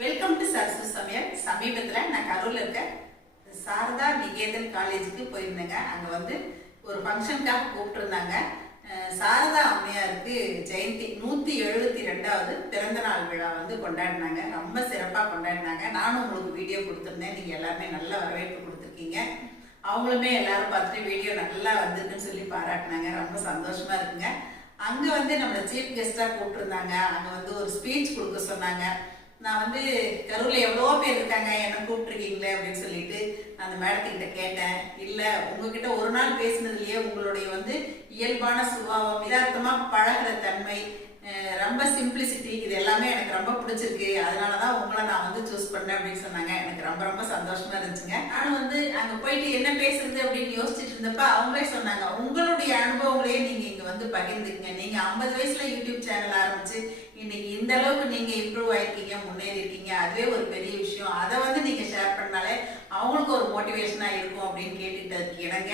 Welcome to Sarasu சமையல் சமீபத்தில் நான் கரூரில் இருக்க சாரதா நிகேதன் காலேஜுக்கு போயிருந்தேங்க. அங்கே வந்து ஒரு ஃபங்க்ஷனுக்காக கூப்பிட்டுருந்தாங்க. சாரதா அம்மையாருக்கு ஜெயந்தி நூற்றி எழுபத்தி ரெண்டாவது பிறந்த நாள் விழா வந்து கொண்டாடினாங்க. ரொம்ப சிறப்பாக கொண்டாடினாங்க. நானும் உங்களுக்கு வீடியோ கொடுத்துருந்தேன். நீங்கள் எல்லாருமே நல்ல வரவேற்பு கொடுத்துருக்கீங்க. அவங்களுமே எல்லாரும் பார்த்துட்டு வீடியோ நல்லா வந்திருக்குன்னு சொல்லி பாராட்டினாங்க. ரொம்ப சந்தோஷமாக இருக்குங்க. அங்கே வந்து நம்மளை சீஃப் கெஸ்ட்டாக கூப்பிட்டுருந்தாங்க. அங்கே வந்து ஒரு ஸ்பீச் கொடுக்க சொன்னாங்க. நான் வந்து கரூரில் எவ்வளோ பேர் இருக்காங்க என்ன கூப்பிட்டுருக்கீங்களே அப்படின்னு சொல்லிட்டு அந்த மேடத்துக்கிட்ட கேட்டேன். இல்லை உங்ககிட்ட ஒரு நாள் பேசினதுலயே உங்களுடைய வந்து இயல்பான சுபாவம் யதார்த்தமாக பழகுற தன்மை ரொம்ப சிம்பிளிசிட்டி இது எல்லாமே எனக்கு ரொம்ப பிடிச்சிருக்கு. அதனால தான் உங்களை நான் வந்து சூஸ் பண்ணேன் அப்படின்னு சொன்னாங்க. எனக்கு ரொம்ப ரொம்ப சந்தோஷமா இருந்துச்சுங்க. நானும் வந்து அங்கே போயிட்டு என்ன பேசுறது அப்படின்னு யோசிச்சுட்டு இருந்தப்ப அவங்களே சொன்னாங்க உங்களுடைய அனுபவங்களே நீங்கள் இங்கே வந்து பகிர்ந்துக்குங்க. நீங்கள் ஐம்பது வயசில் யூடியூப் சேனல் ஆரம்பிச்சு இன்னைக்கு இந்த அளவுக்கு நீங்க இம்ப்ரூவ் ஆயிருக்கீங்க முன்னேறி இருக்கீங்க அதுவே ஒரு பெரிய விஷயம். அதை வந்து நீங்க ஷேர் பண்ணாலே அவங்களுக்கு ஒரு மோட்டிவேஷனா இருக்கும் அப்படின்னு கேட்டுட்டு இணங்க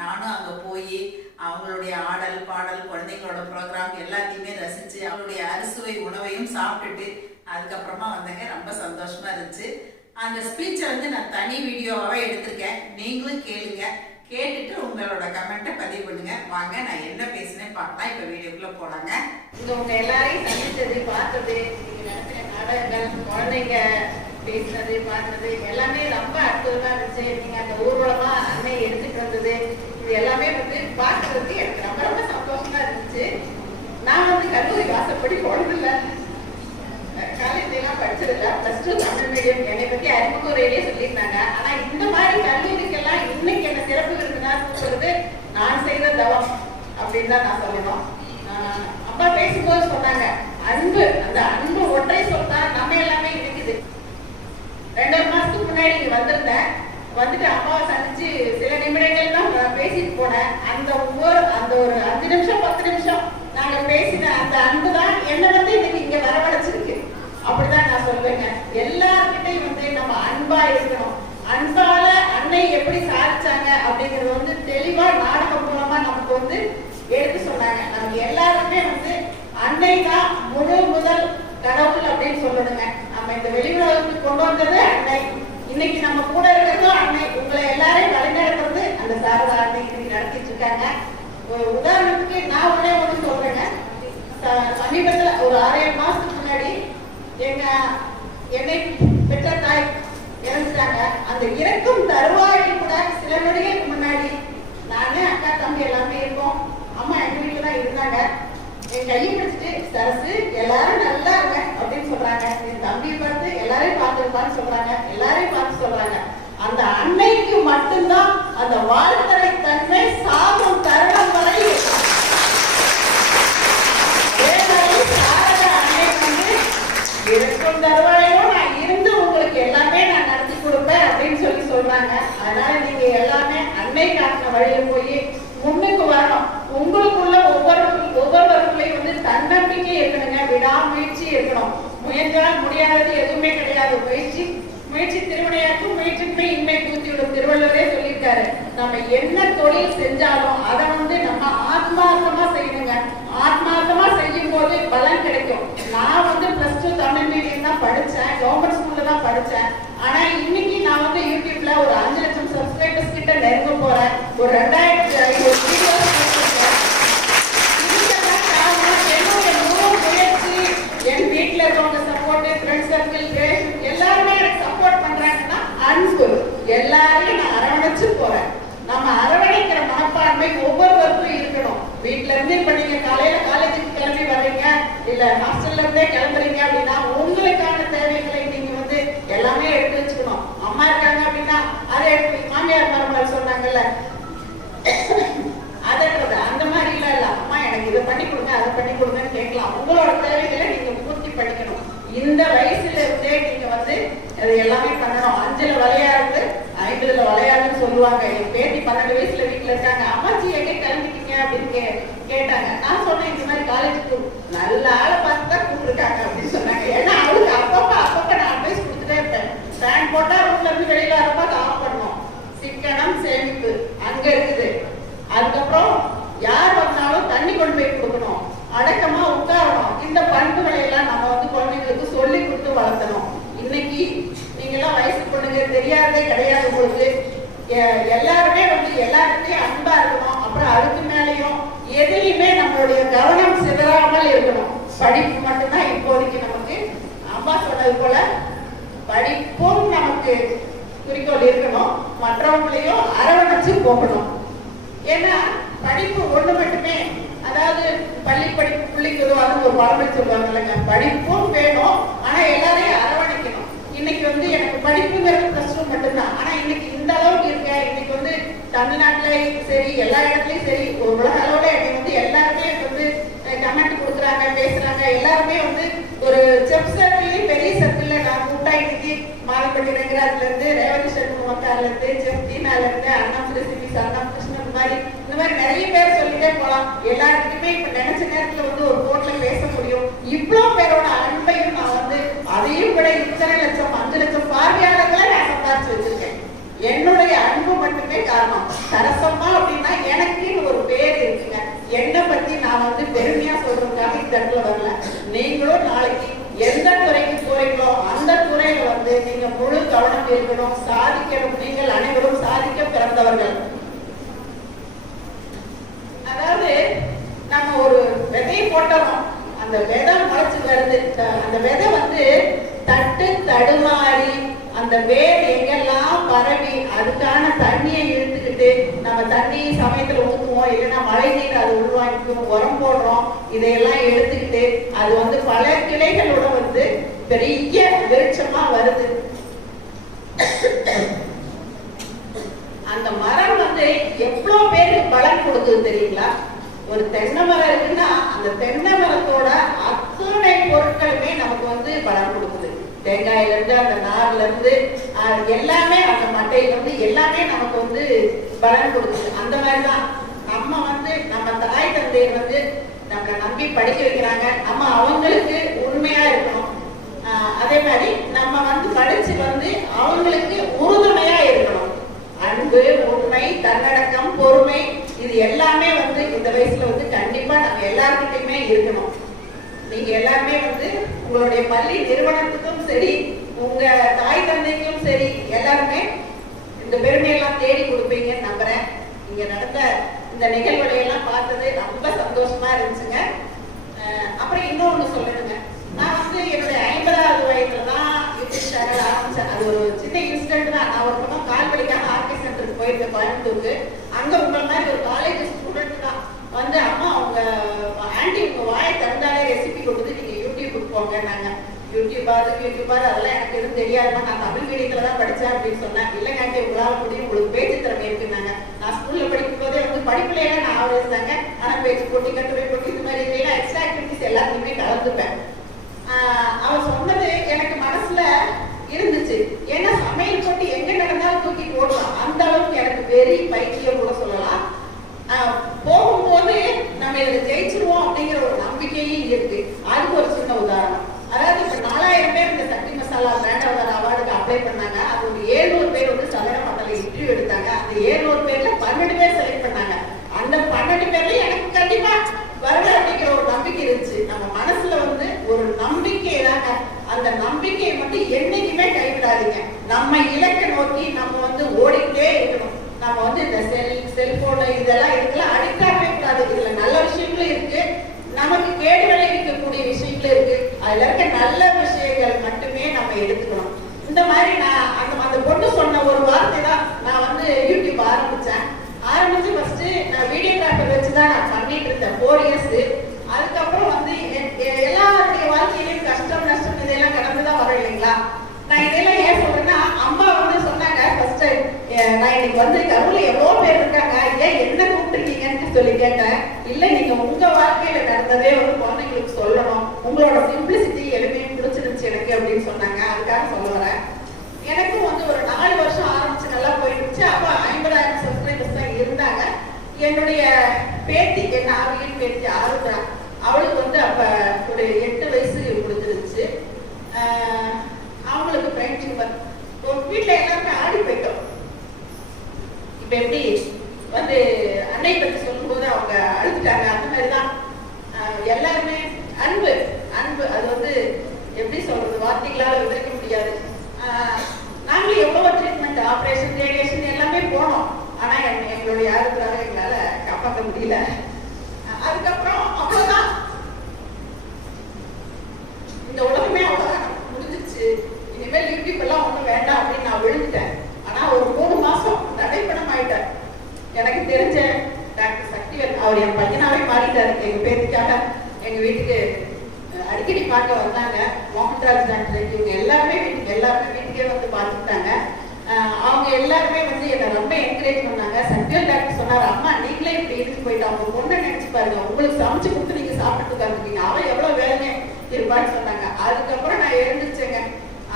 நானும் அங்க போய் அவங்களுடைய ஆடல் பாடல் குழந்தைங்களோட ப்ரோக்ராம் எல்லாத்தையுமே ரசிச்சு அவங்களுடைய அறுசுவை உணவையும் சாப்பிட்டுட்டு அதுக்கப்புறமா வந்தேங்க. ரொம்ப சந்தோஷமா இருந்துச்சு. அந்த ஸ்பீச்சை வந்து நான் தனி வீடியோவாகவே எடுத்திருக்கேன். நீங்களும் கேளுங்க. கேட்டுட்டு உங்களோட கமெண்ட்டை பதிவு பண்ணுங்க. வாங்க நான் என்ன பேசினேன் பார்க்கலாம். இப்போ வீடியோக்குள்ள போலாங்க. இது உங்க எல்லாரையும் சந்தித்தது பார்த்தது நீங்க நடத்தின நாடகங்கள் குழந்தைங்க பேசுனது பார்த்தது எல்லாமே ரொம்ப அற்புதமா இருந்துச்சு. நீங்க அந்த ஊர்வலமா அன்னை எடுத்துட்டு வந்தது இது எல்லாமே வந்து பார்க்கறதுக்கு எனக்கு ரொம்ப ரொம்ப சந்தோஷமா இருந்துச்சு. நான் வந்து கல்லூரி வாசப்படி போனதில்ல காலேஜ் எல்லாம் படிச்சதில்ல பிளஸ் டூ என்னை பத்தி அறிமுக உரையிலேயே சொல்லியிருந்தாங்க. ஆனா இந்த மாதிரி கல்லூரிக்கெல்லாம் இன்னைக்கு என்ன சிறப்பு இருக்குன்னா சொல்றது நான் செய்த தவம் அப்படின்னு தான் நான் சொல்லணும். ஆஹ் அப்பா பேசும்போது சொன்னாங்க அன்பு அந்த அன்பு ஒற்றை சொன்னா நம்ம எல்லாமே இருக்குது ரெண்டரை மாசத்துக்கு முன்னாடி இங்க வந்திருந்தேன். வந்துட்டு அப்பாவை சந்திச்சு சில நிமிடங்கள் தான் நான் பேசிட்டு போனேன். அந்த ஒவ்வொரு அந்த ஒரு அஞ்சு நிமிஷம் பத்து நிமிஷம் நாங்க பேசின அந்த அன்பு தான் என்ன வந்து இன்னைக்கு இங்க வரவழைச்சிருக்கு. அப்படிதான் நான் சொல்லுவேங்க எல்லார்கிட்டையும் வந்து நம்ம அன்பா இருக்கணும். அன்பால அன்னை எப்படி சாதிச்சாங்க அப்படிங்கறது வந்து தெளிவா நாடகம் மூலமா நமக்கு வந்து எடுத்து சொன்னாங்க. நமக்கு எல்லாருமே வந்து அன்னை தான் முழு முதல் கடவுள் அப்படின்னு சொல்லணுங்க. நம்ம இந்த வெளியுலகத்துக்கு கொண்டு வந்தது அன்னை. இன்னைக்கு நம்ம கூட இருக்கிறதும் அன்னை. உங்களை எல்லாரையும் வழிநடத்துறது அந்த சாரதா அன்னை இன்னைக்கு நடத்திட்டு இருக்காங்க. ஒரு உதாரணத்துக்கு நான் உடனே ஒண்ணு சொல்றேங்க. ச- சமீபத்துல ஒரு ஆறு ஏழு மாசத்துக்கு எங்க என்னை பெற்ற தாய் இறந்துட்டாங்க. அந்த இறக்கும் தருவாயில் கூட சில நொடிகளுக்கு முன்னாடி நானே அக்கா தம்பி எல்லாமே இருக்கோம் அம்மா எங்க வீட்டுல தான் இருந்தாங்க. என் கையை பிடிச்சிட்டு சரசு எல்லாரும் நல்லா இருங்க அப்படின்னு சொல்றாங்க. என் தம்பியை பார்த்து எல்லாரையும் பார்த்துருப்பான்னு சொல்றாங்க. எல்லாரையும் பார்த்து சொல்றாங்க. அந்த அன்னைக்கு மட்டும்தான் அந்த வாழ்த்த தன்மை சாகும் தருணம் வரை இருக்கும். அதே மாதிரி சாரதா அன்னை வந்து இருக்கும் தருவாயிலும் நான் இருந்து உங்களுக்கு எல்லாமே நான் நடத்தி கொடுப்பேன் அப்படின்னு சொல்லி சொல்றாங்க அதனால நீங்க அன்னை காட்டின வழியில போய் முன்னுக்கு வரணும். உங்களுக்குள்ள ஒவ்வொரு ஒவ்வொருவருக்குள்ளேயும் வந்து தன்னம்பிக்கை இருக்கணுங்க. விடாமுயற்சி இருக்கணும். முயன்றால் முடியாதது எதுவுமே கிடையாது. முயற்சி முயற்சி திருவினையாக்கும் முயற்சிக்குமே இன்மை கூத்திவிடும் திருவள்ளுவரே சொல்லியிருக்காரு. நம்ம என்ன தொழில் செஞ்சு அதை வந்து நம்ம ஆத்மார்த்தமா செய்யணுங்க ஆத்மார்த்தமா செய்யும் போது பலன் கிடைக்கும் நான் வந்து பிளஸ் டூ தமிழ் மீடியம் தான் படிச்சேன் கவர்மெண்ட் ஸ்கூல்ல தான் படிச்சேன் ஆனா இன்னைக்கு நான் வந்து யூடியூப்ல ஒரு அஞ்சு லட்சம் சப்ஸ்கிரைபர்ஸ் கிட்ட நெருங்க போறேன் ஒரு ரெண்டாயிரத்தி ஐநூறு வீடியோஸ் இதுக்கெல்லாம் காரணம் என்னுடைய முழு என் வீட்டில் இருக்கவங்க சப்போர்ட்டு ஃப்ரெண்ட்ஸ் சர்க்கிள் relation எல்லாருமே எனக்கு support பண்றாங்கன்னா அன்பு. எல்லாரையும் நான் அரவணைச்சு போகிறேன் நம்ம அரவணைக்கிற மனப்பான்மை ஒவ்வொருவருக்கும் இருக்கணும். வீட்ல இருந்து இப்போ நீங்கள் காலையில் காலேஜுக்கு கிளம்பி வர்றீங்க இல்லை ஹாஸ்டல்ல இருந்தே கிளம்புறீங்க அப்படின்னா உங்களுக்கான தேவைகளை நீங்கள் வந்து எல்லாமே எடுத்து வச்சுக்கணும். அம்மா இருக்காங்க அப்படின்னா அதை எடுத்து மாமியார் மருமகள் சொன்னாங்கல்ல அதன்றது அந்த மாதிரி இல்ல இல்ல. அம்மா எனக்கு இதை பண்ணி கொடுங்க அதை பண்ணி கொடுங்கன்னு கேட்கலாம். உங்களோட தேவைகளை நீங்க பூர்த்தி பண்ணிக்கணும். இந்த வயசுல இருந்தே நீங்க வந்து அது எல்லாமே பண்ணணும். அஞ்சுல விளையாடுறது ஐம்பதுல விளையாடுன்னு சொல்லுவாங்க. என் பேத்தி பன்னெண்டு வயசுல வீட்டுல இருக்காங்க. அம்மாச்சி எங்க கிளம்பிட்டீங்க? அப்படின்னு கே- கேட்டாங்க. நான் சொன்னேன் இந்த மாதிரி காலேஜுக்கு நல்ல ஆளை பார்த்து தான் கூப்பிட்டுருக்காங்க அப்படின்னு சொன்னாங்க. ஏன்னா அவளுக்கு அப்பப்ப அப்பப்ப நான் அட்வைஸ் கொடுத்துட்டே இருப்பேன். ஃபேன் போட்டா ரூம்ல இருந்து வெளியில வரப்ப அதை ஆஃப் பண்ணணும் சிக்கனம் சேமிப்பு. அங்க இருக்குது அதுக்கப்புறம் யார் வந்தாலும் தண்ணி கொண்டு போய் கொடுக்கணும். அடக்கமா உட்காரணும். இந்த பண்புகளை எல்லாம் நம்ம வந்து குழந்தைங்களுக்கு சொல்லி கொடுத்து வளர்த்தணும் கிடையாது உங்களுக்கு. எ- எல்லாருமே வந்து எல்லாருக்கிட்டையும் அன்பா இருக்கணும். அப்புறம் அதுக்கு மேலேயும் எதுலையுமே நம்மளுடைய கவனம் சிதறாமல் இருக்கணும். படிப்பு மட்டும்தான் இப்போதைக்கு நமக்கு. அம்மா சொன்னது போல படிப்பும் நமக்கு குறிக்கோள் இருக்கணும் மற்றவங்களையும் அரவணைச்சு போகணும் ஏன்னா படிப்பு ஒண்ணு மட்டுமே அதாவது பள்ளி படிப்பு பிள்ளைக்கு அது ஒரு பழமொழி சொல்லுவாங்க இல்லைங்க படிப்பும் வேணும் ஆனா எல்லாரையும் அரவணைக்கணும். இன்னைக்கு வந்து எனக்கு படிப்புங்கிறது கஷ்டம் மட்டும்தான். ஆனா இன்னைக்கு இந்த அளவுக்கு இருக்க இன்னைக்கு வந்து தமிழ்நாட்டுலயும் சரி எல்லா இடத்துலயும் சரி ஒரு உலக அளவுல என்னை வந்து எல்லாருமே வந்து கமெண்ட் கொடுக்குறாங்க பேசுறாங்க. எல்லாருமே வந்து ஒரு செப் சர்க்கிள்லயும் பெரிய சர்க்கிள்ல நான் கூட்டா இன்னைக்கு ரங்கராஜ்ல இருந்து ரேவதி சண்முக மக்கார்ல இருந்து செப் இருந்து அண்ணாமலை சிவி அண்ணாம் கிருஷ்ணன் மாதிரி இந்த மாதிரி நிறைய பேர் சொல்லிட்டே போலாம். எல்லாருக்குமே இப்ப நினைச்ச நேரத்துல வந்து ஒரு கோட்ல பேச முடியும். இவ்வளவு பேரோட அன்பையும் நான் வந்து அதையும் விட இத்தனை லட்சம் அஞ்சு லட்சம் பார்வையாளர்களை நான் சம்பாதிச்சு வச்சிருக்கேன். என்னுடைய அன்பு மட்டுமே காரணம். சரசம்மா அப்படின்னா எனக்குன்னு ஒரு பேர் இருக்குங்க. என்னை பத்தி நான் வந்து பெருமையா சொல்றதுக்காக இந்த இடத்துல வரல. நீங்களும் நாளைக்கு எந்த துறைக்கு போறீங்களோ அந்த துறையில வந்து நீங்க முழு கவனம் இருக்கணும். சாதிக்கணும். நீங்கள் அனைவரும் சாதிக்க பிறந்தவர்கள். அதாவது நம்ம ஒரு விதையை போட்டோம். அந்த விதை முளைச்சு வருது. அந்த விதை வந்து தட்டு தடுமாறி அந்த வேர் எங்கெல்லாம் பரவி அதுக்கான தண்ணியை இழுத்துக்கிட்டு நம்ம தண்ணி சமயத்துல ஊத்துவோம். இல்லைன்னா மழை நீர் அது உருவாக்கிக்கும் உரம் போடுறோம். இதையெல்லாம் எடுத்துக்கிட்டு அது வந்து பல கிளை பெரிய விருட்சமா வருது. அந்த மரம் வந்து எவ்வளவு பேருக்கு பலன் கொடுக்குது தெரியுங்களா? ஒரு தென்னை மரம் இருக்குன்னா அந்த தென்னை மரத்தோட அத்தனை பொருட்களுமே நமக்கு வந்து பலன் கொடுக்குது. தேங்காயில இருந்து அந்த நார்ல இருந்து எல்லாமே அந்த மட்டையில இருந்து எல்லாமே நமக்கு வந்து பலன் கொடுக்குது. அந்த மாதிரிதான் நம்ம வந்து நம்ம தாய் தந்தையர் வந்து நம்ம நம்பி படிக்க வைக்கிறாங்க. நம்ம அவங்களுக்கு உண்மையா இருக்கணும். முன்னாடி நம்ம வந்து படிச்சு வந்து அவங்களுக்கு உறுதுணையா இருக்கணும். அன்பு உண்மை தன்னடக்கம் பொறுமை இது எல்லாமே வந்து இந்த வயசுல வந்து கண்டிப்பா நம்ம எல்லாருக்கிட்டையுமே இருக்கணும். நீங்க எல்லாருமே வந்து உங்களுடைய பள்ளி நிறுவனத்துக்கும் சரி உங்க தாய் தந்தைக்கும் சரி எல்லாருமே இந்த பெருமையெல்லாம் தேடி கொடுப்பீங்கன்னு நம்புறேன். இங்க நடந்த இந்த நிகழ்வுகளை எல்லாம் பார்த்தது ரொம்ப சந்தோஷமா இருந்துச்சுங்க. அப்புறம் இன்னொன்னு சொல்லணுங்க நான் வந்து என்னுடைய ஐம்பதாவது வயதுல தான் யூடியூப் சேனல் ஆரம்பிச்சேன். அது ஒரு சின்ன இன்சிடென்ட் தான். நான் ஒரு பக்கம் கால் வலிக்காக ஆர்கே சென்டருக்கு போயிருந்தேன் கோயம்புத்தூருக்கு. அங்க உங்களை மாதிரி ஒரு காலேஜ் ஸ்டூடெண்ட் தான். வந்து அம்மா அவங்க ஆண்டி உங்க வாயை திறந்தாலே ரெசிபி கொடுத்து நீங்க யூடியூபுக்கு போங்க நாங்க யூடியூபா அது யூடியூபா அதெல்லாம் எனக்கு எதுவும் தெரியாதுமா நான் தமிழ் மீடியத்துல தான் படிச்சேன் அப்படின்னு சொன்னேன். இல்லைங்க ஆண்டி உங்களால முடியும். உங்களுக்கு பேச்சு திறமை இருக்குன்னாங்க. நான் ஸ்கூல்ல படிக்கும் போதே வந்து படிப்புல எல்லாம் நான் ஆவரேஜ் இருந்தாங்க ஆனா பேச்சு போட்டி கட்டுரை போட்டி இந்த மாதிரி எக்ஸ்ட்ரா ஆக்டிவிட்டிஸ் எல்லாத்தையுமே கலந்துப்பேன். அவர் அவ சொன்னது எனக்கு மனசுல இருந்துச்சு ஏன்னா சமையல் போட்டி எங்க நடந்தாலும் தூக்கி போடலாம் அந்த அளவுக்கு எனக்கு வெறி பைத்தியம் கூட சொல்லலாம் ஆஹ் போகும்போது நம்ம இதுல ஜெயிச்சிருவோம் அப்படிங்கிற ஒரு நம்பிக்கையும் இருக்கு அதுக்கு ஒரு சின்ன உதாரணம் அதாவது இப்ப நாலாயிரம் பேர் இந்த சக்தி மசாலா பிராண்ட் அவார்டு அவார்டுக்கு அப்ளை பண்ணாங்க அது ஒரு ஏழ்நூறு பேர் வந்து சதன மண்டல இன்டர்வியூ எடுத்தாங்க அந்த ஏழ்நூறு பேர்ல பன்னெண்டு பேர் செலக்ட் பண்ணாங்க அந்த பன்னெண்டு பேர்ல எனக்கு கண்டிப்பா வருவேன் அப்படிங்கிற ஒரு நம்பிக்கை இருந்துச்சு நம்ம மனசுல வந்து ஒரு நம்பிக்கை தாங்க அந்த நம்பிக்கையை மட்டும் என்னைக்குமே கைவிடாதீங்க நம்ம இலக்கை நோக்கி நம்ம வந்து ஓடிக்கிட்டே இருக்கணும். நம்ம வந்து இந்த செல் செல்போனு இதெல்லாம் இதுக்கெல்லாம் அடிக்ட் ஆகவே கூடாது. இதுல நல்ல விஷயங்களும் இருக்கு. நமக்கு கேடு விளைவிக்கக்கூடிய விஷயங்களும் இருக்கு. அதுல இருக்க நல்ல விஷயங்கள் மட்டுமே நம்ம எடுத்துக்கணும். இந்த மாதிரி நான் அந்த அந்த பொண்ணு சொன்ன ஒரு வார்த்தை தான் நான் வந்து யூடியூப் ஆரம்பிச்சேன். ஆரம்பிச்சு ஃபர்ஸ்ட் நான் வீடியோகிராஃபர் வச்சு தான் நான் பண்ணிட்டு இருந்தேன் ஃபோர் இயர்ஸ் அதுக்கப்புறம் வந்து எல்லாருடைய வாழ்க்கையிலையும் கஷ்டம் நஷ்டம் இதெல்லாம் கடந்து தான் வரும் இல்லைங்களா? நான் இதெல்லாம் ஏன் சொல்றேன்னா அம்மா வந்து சொன்னாங்க ஃபர்ஸ்ட் நான் இன்னைக்கு வந்து கருவுல எவ்வளவு பேர் இருக்காங்க? ஏன் என்ன கூப்பிட்டுருக்கீங்கன்னு சொல்லி கேட்டேன். இல்ல நீங்க உங்க வாழ்க்கையில நடந்ததே வந்து குழந்தைங்களுக்கு சொல்லணும். உங்களோட சிம்பிளிசிட்டி எளிமையும் பிடிச்சிருந்துச்சு எனக்கு அப்படின்னு சொன்னாங்க. அதுக்காக சொல்ல வரேன். எனக்கும் வந்து ஒரு நாலு வருஷம் ஆரம்பிச்சு நல்லா போயிடுச்சு அப்ப ஐம்பதாயிரம் சப்ஸ்கிரைபர்ஸ் தான் இருந்தாங்க. என்னுடைய பேத்தி என் ஆவியின் பேத்தி ஆறுதான் அவளுக்கு வந்து அப்ப ஒரு எட்டு வயசு இப்போ எப்படி வந்து அன்னை பற்றி சொல்லும்போது அவங்க அழுதுட்டாங்க அந்த மாதிரி தான் எல்லாருமே அன்பு அன்பு. அது வந்து எப்படி சொல்றது? வார்த்தைகளால் விவரிக்க முடியாது. நாங்களும் எவ்வளோ ட்ரீட்மெண்ட் ஆப்ரேஷன் ரேடியேஷன் எல்லாமே போனோம். ஆனால் எங்களுடைய யாருக்காக எங்களால் காப்பாற்ற முடியல. எனக்கு தெரிஞ்ச டாக்டர் சக்திவேல் அவர் என் பையனாவே மாறிட்டாரு. எங்க பேருக்காக எங்க வீட்டுக்கு அடிக்கடி பார்க்க வந்தாங்க. மோகன்ராஜ் டாக்டர் இவங்க எல்லாருமே வீட்டுக்கு எல்லாருமே வீட்டுக்கே வந்து பார்த்துட்டாங்க அவங்க எல்லாருமே வந்து என்னை ரொம்ப என்கரேஜ் பண்ணாங்க. சக்திவேல் டாக்டர் சொன்னார் அம்மா நீங்களே இப்படி இருந்து போயிட்டு அவங்க பொண்ணை நினைச்சு பாருங்க. உங்களுக்கு சமைச்சு கொடுத்து நீங்க சாப்பிட்டு உட்காந்துருக்கீங்க அவன் எவ்வளவு வேலைங்க இருப்பான்னு சொன்னாங்க. அதுக்கப்புறம் நான் எழுந்திருச்சேங்க.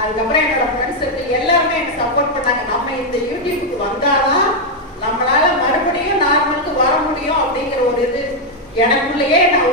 அதுக்கப்புறம் என்னோட ஃப்ரெண்ட்ஸ் இருக்கு. எல்லாருமே எனக்கு சப்போர்ட் பண்ணாங்க. நம்ம இந்த யூடியூபுக்கு வந்தாதான் நம்மளால rellena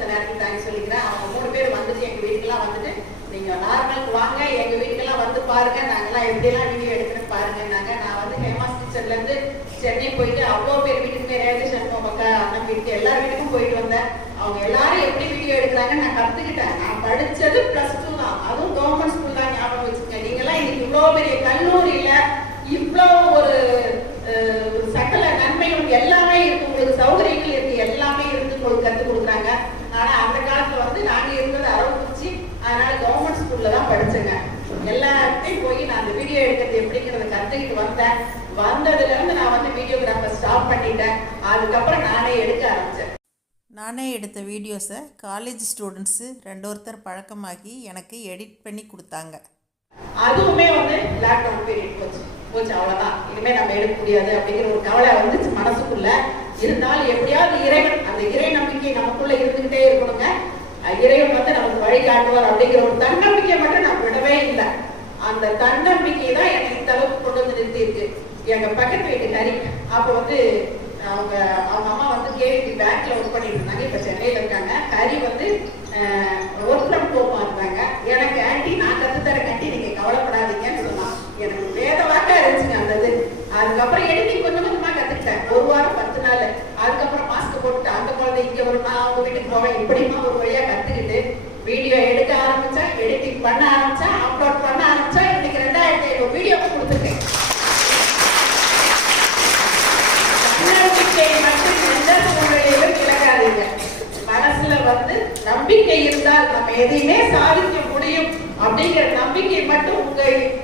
இந்த நேரத்தில் தேங்க்ஸ் சொல்லிக்கிறேன். அவங்க மூணு பேர் வந்துட்டு எங்க வீட்டுக்கெல்லாம் வந்துட்டு நீங்க நார்மலுக்கு வாங்க. எங்க வீட்டுக்கெல்லாம் வந்து பாருங்க. நாங்கெல்லாம் எப்படியெல்லாம் வீடியோ எடுக்கிறேன்னு பாருங்கன்னாங்க. நான் வந்து ஹேமாஸ் கிச்சன்ல இருந்து சென்னை போயிட்டு அவ்வளோ பேர் வீட்டுக்குமே ரேவதி சண்முகம் மக்கா அண்ணன் வீட்டுக்கு எல்லா வீட்டுக்கும் போயிட்டு வந்தேன். அவங்க எல்லாரும் எப்படி வீடியோ எடுக்கிறாங்கன்னு நான் கத்துக்கிட்டேன். நான் படிச்சது பிளஸ் டூ தான். அதுவும் கவர்மெண்ட் ஸ்கூல் தான் ஞாபகம் வச்சுக்கோங்க. நீங்கெல்லாம் இன்னைக்கு இவ்வளோ பெரிய கல்லூரியில இவ்வளோ ஒரு அஹ், சகல நன்மையும் எல்லாமே இருக்கு. உங்களுக்கு சௌகரியங்கள் இருக்கு. எல்லாமே இருந்து உங்களுக்கு கற்றுக் கொடுக்குறாங்க. ஆனா அந்த காலத்துல வந்து நாங்க இருந்தது அரவக்குறிச்சி அதனால கவர்மெண்ட் ஸ்கூல்ல தான் படிச்சேங்க. எல்லாத்தையும் போய் நான் அந்த வீடியோ எடுக்கிறது எப்படிங்கிறத கத்துக்கிட்டு வந்தேன். வந்ததுல இருந்து நான் வந்து வீடியோகிராஃபர் ஸ்டாப் பண்ணிட்டேன். அதுக்கப்புறம் நானே எடுக்க ஆரம்பிச்சேன். நானே எடுத்த வீடியோஸை காலேஜ் ஸ்டூடெண்ட்ஸு ரெண்டு ஒருத்தர் பழக்கமாக்கி எனக்கு எடிட் பண்ணி கொடுத்தாங்க. அதுவுமே வந்து லாக்டவுன் பீரியட் போச்சு. போச்சு அவ்வளவுதான். இனிமே நம்ம எடுக்க முடியாது அப்படிங்கிற ஒரு கவலை வந்துச்சு மனசுக்குள்ள. இருந்தாலும் எப்படியாவது இறைவன் அந்த இறை நம்பிக்கை நமக்குள்ள இருந்துகிட்டே இருக்கணுங்க. இறைவன் வந்து நமக்கு வழி காட்டுவார் அப்படிங்கிற ஒரு தன்னம்பிக்கை மட்டும் நான் விடவே இல்லை. அந்த தன்னம்பிக்கை தான் எனக்கு இந்த அளவுக்கு கொண்டு வந்து நிறுத்தி இருக்கு எங்க பக்கத்து வீட்டு ஹரி அப்ப வந்து அவங்க அவங்க அம்மா வந்து கேவிபி பேங்க்ல ஒர்க் பண்ணிட்டு இருந்தாங்க. இப்ப சென்னையில இருக்காங்க. ஹரி வந்து ஒர்க் ஃப்ரம் ஹோமா இருந்தாங்க. எனக்கு ஆண்டி நான் கத்து தர கட்டி நீங்க கவலைப்படாதீங்கன்னு சொன்னான். எனக்கு வேத இருந்துச்சுங்க அந்த இது. அதுக்கப்புறம் எடுத்து கொஞ்சம் கொஞ்சமா கத்துக்கிட்டேன். ஒரு வாரம் பத்து அதுக்கப்புறம் மாஸ்க் போட்டு அந்த குழந்தை இங்க வரும். அவங்க வீட்டுக்கு போவேன். இப்படிமா ஒரு வழியா கத்துக்கிட்டு வீடியோ எடுக்க ஆரம்பிச்சா எடிட்டிங் பண்ண ஆரம்பிச்சா அப்லோட் பண்ண ஆரம்பிச்சா இன்னைக்கு ரெண்டாயிரத்தி ஐநூறு வீடியோ கொடுத்துருக்கேன். மட்டும் மனசுல வந்து நம்பிக்கை இருந்தால் நம்ம எதையுமே சாதிக்க முடியும் அப்படிங்கிற நம்பிக்கை மட்டும் உங்க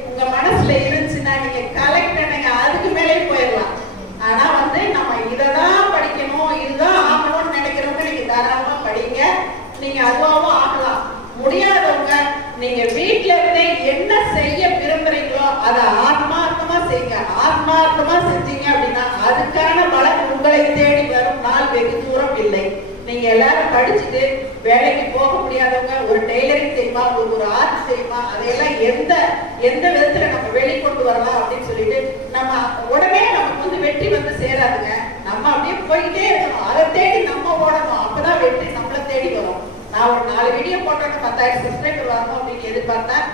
உங்க மனசுல இருந்துச்சுன்னா நீங்க கலெக்ட் பண்ணுங்க அதுக்கு மேலே போயிடலாம் ஆனா வந்து நம்ம இததான் படிக்கணும் இதுதான் ஆகணும்னு நினைக்கிறவங்க நீங்க தாராளமா படிங்க நீங்க அதுவாகவும் ஆகலாம் முடியாதவங்க நீங்க வீட்ல என்ன செய்ய விரும்புறீங்களோ அதை ஆத்மார்த்தமா செய்யுங்க. ஆத்மார்த்தமா செஞ்சீங்க அப்படின்னா அதுக்கான பலன் உங்களை தேடி வரும். நாள் வெகு தூரம் இல்லை. நீங்க எல்லாரும் படிச்சுட்டு வேலைக்கு போக முடியாதவங்க ஒரு டெய்லரிங் செய்யுமா ஒரு ஒரு ஆர்ட் செய்யுமா அதையெல்லாம் எந்த எந்த விதத்துல நம்ம வெளிக்கொண்டு வரலாம் அப்படின்னு சொல்லிட்டு நம்ம உடனே நமக்கு வந்து வெற்றி வந்து சேராதுங்க. நம்ம அப்படியே போய்கிட்டே இருக்கணும். அதை தேடி நம்ம ஓடணும். அப்பதான் வெற்றி நம்மளை தேடி வரும். நான் ஒரு நாலு வீடியோ போட்டோன்னு பத்தாயிரம் சப்ஸ்கிரைபர் வரணும் அப்படின்னு எதிர்பார்த்தேன்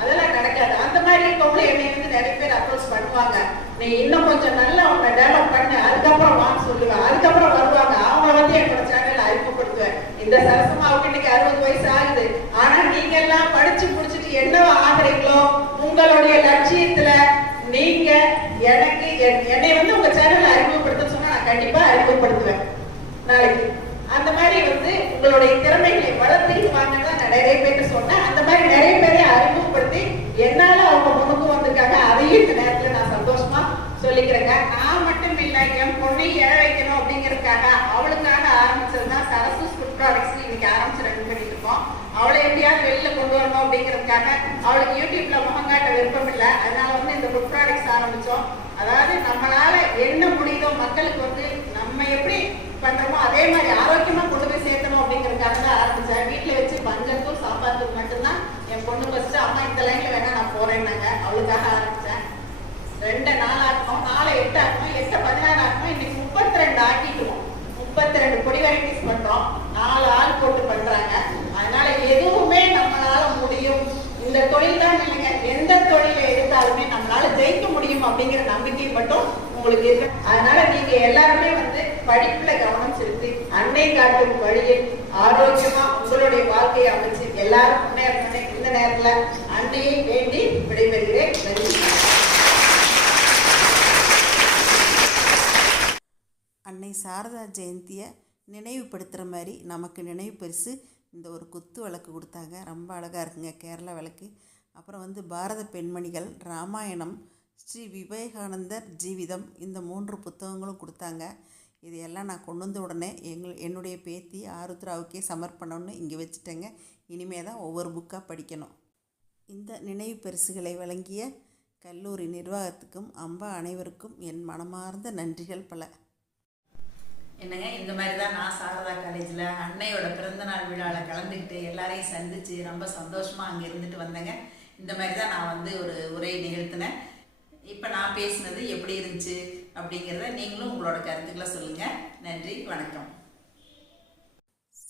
அதெல்லாம் நடக்காது. அந்த மாதிரி இருக்கவங்கள என்னை வந்து நிறைய பேர் அப்ரோச் பண்ணுவாங்க. நீ இன்னும் கொஞ்சம் நல்லா உன்னை டெவலப் பண்ணு. அதுக்கப்புறம் வாங்க சொல்லுவேன் அதுக்கப்புறம் வருவாங்க. அவங்க வந்து என்னோட சேனல்ல அறிமுகப்படுத்துவேன் இந்த சரசமாவுக்கு இன்னைக்கு அறுபது வயசு ஆகுது. ஆனா நீங்க எல்லாம் படிச்சு முடிச்சுட்டு என்னவா ஆகுறீங்களோ உங்களுடைய லட்சியத்துல நீங்க எனக்கு என்- என்னை வந்து உங்க சேனல்ல அறிமுகப்படுத்த சொன்னா நான் கண்டிப்பா அறிமுகப்படுத்துவேன். நாளைக்கு. அந்த மாதிரி வந்து உங்களுடைய திறமைகளை வளர்த்து வாங்க நிறைய பேர்ட்ட சொன்னேன். அந்த மாதிரி நிறைய பேரை அறிமுகப்படுத்தி என்னால அவங்க முன்னுக்கு வந்து அதையும் இந்த நேரத்துல நான் சந்தோஷமா சொல்லிக்கிறேங்க நான் மட்டும் இல்ல என் பொண்ணை எழ வைக்கணும் அப்படிங்கறதுக்காக அவளுக்காக ஆரம்பிச்சதுதான் சரசு ஃபுட் ப்ராடக்ட்ஸ் இன்னைக்கு ஆரம்பிச்சு ரன் பண்ணிட்டு இருக்கோம் அவளை எப்படியாவது வெளியில கொண்டு வரணும் அப்படிங்கறதுக்காக அவளுக்கு யூடியூப்ல முகங்காட்ட விருப்பம் இல்லை அதனால வந்து இந்த ஃபுட் ப்ராடக்ட்ஸ் ஆரம்பிச்சோம் அதாவது நம்மளால என்ன முடியுதோ மக்களுக்கு வந்து நம்ம எப்படி பண்றோமோ அதே மாதிரி ஆரோக்கியமா கொண்டு போய் சேர்த்தணும் அப்படிங்கறதுக்காக தான் ஆரம்பிச்சேன் வீட்டுல வச்சு மஞ்சள் சாப்பாடு மட்டும்தான் என் பொண்ணு ஃபர்ஸ்ட் அம்மா வேணா நான் போறேன்னாங்க. அவளுக்காக ஆரம்பிச்சேன். ரெண்டு நாள் ஆக்கணும் நாலு எட்டு ஆக்கணும் எட்டு பதினாறு ஆக்கணும் இன்னைக்கு முப்பத்தி ரெண்டு ஆக்கிக்குவோம் முப்பத்தி ரெண்டு பொடி வெரைட்டிஸ் பண்றோம். நாலு ஆள் போட்டு பண்றாங்க. அதனால எதுவுமே நம்மளால முடியும். இந்த தொழில் தான் இல்லைங்க. எந்த தொழிலை எடுத்தாலுமே நம்மளால ஜெயிக்க முடியும் அப்படிங்கிற நம்பிக்கை மட்டும் உங்களுக்கு இருக்கு. அதனால நீங்க எல்லாருமே வந்து படிப்புல கவனம் செலுத்தி அன்னை காட்டும் வழியில் ஆரோக்கியமா உங்களுடைய வாழ்க்கையை அமைச்சு எல்லாரும் முன்னேறணும் இந்த நேரத்துல அன்னையை வேண்டி விடைபெறுகிறேன். நன்றி. அன்னை சாரதா ஜெயந்தியை நினைவுபடுத்துகிற மாதிரி நமக்கு நினைவு பரிசு இந்த ஒரு குத்து விளக்கு கொடுத்தாங்க. ரொம்ப அழகாக இருக்குங்க கேரளா விளக்கு. அப்புறம் வந்து பாரத பெண்மணிகள் ராமாயணம் ஸ்ரீ விவேகானந்தர் ஜீவிதம் இந்த மூன்று புத்தகங்களும் கொடுத்தாங்க. இதையெல்லாம் நான் கொண்டு வந்த உடனே எங்கள் என்னுடைய பேத்தி ஆருத்ராவுக்கே சமர்ப்பணம்னு இங்கே வச்சுட்டேங்க. இனிமே தான் ஒவ்வொரு புக்காக படிக்கணும். இந்த நினைவு பரிசுகளை வழங்கிய கல்லூரி நிர்வாகத்துக்கும் அம்பா அனைவருக்கும் என் மனமார்ந்த நன்றிகள் பல. என்னங்க இந்த மாதிரி தான் நான் சாரதா காலேஜில் அன்னையோட பிறந்தநாள் விழாவில் கலந்துக்கிட்டு எல்லாரையும் சந்தித்து ரொம்ப சந்தோஷமாக அங்கே இருந்துட்டு வந்தேங்க. இந்த மாதிரி தான் நான் வந்து ஒரு உரை நிகழ்த்தினேன். இப்போ நான் பேசினது எப்படி இருந்துச்சு அப்படிங்கிறத நீங்களும் உங்களோட கருத்துக்களை சொல்லுங்கள் நன்றி வணக்கம்.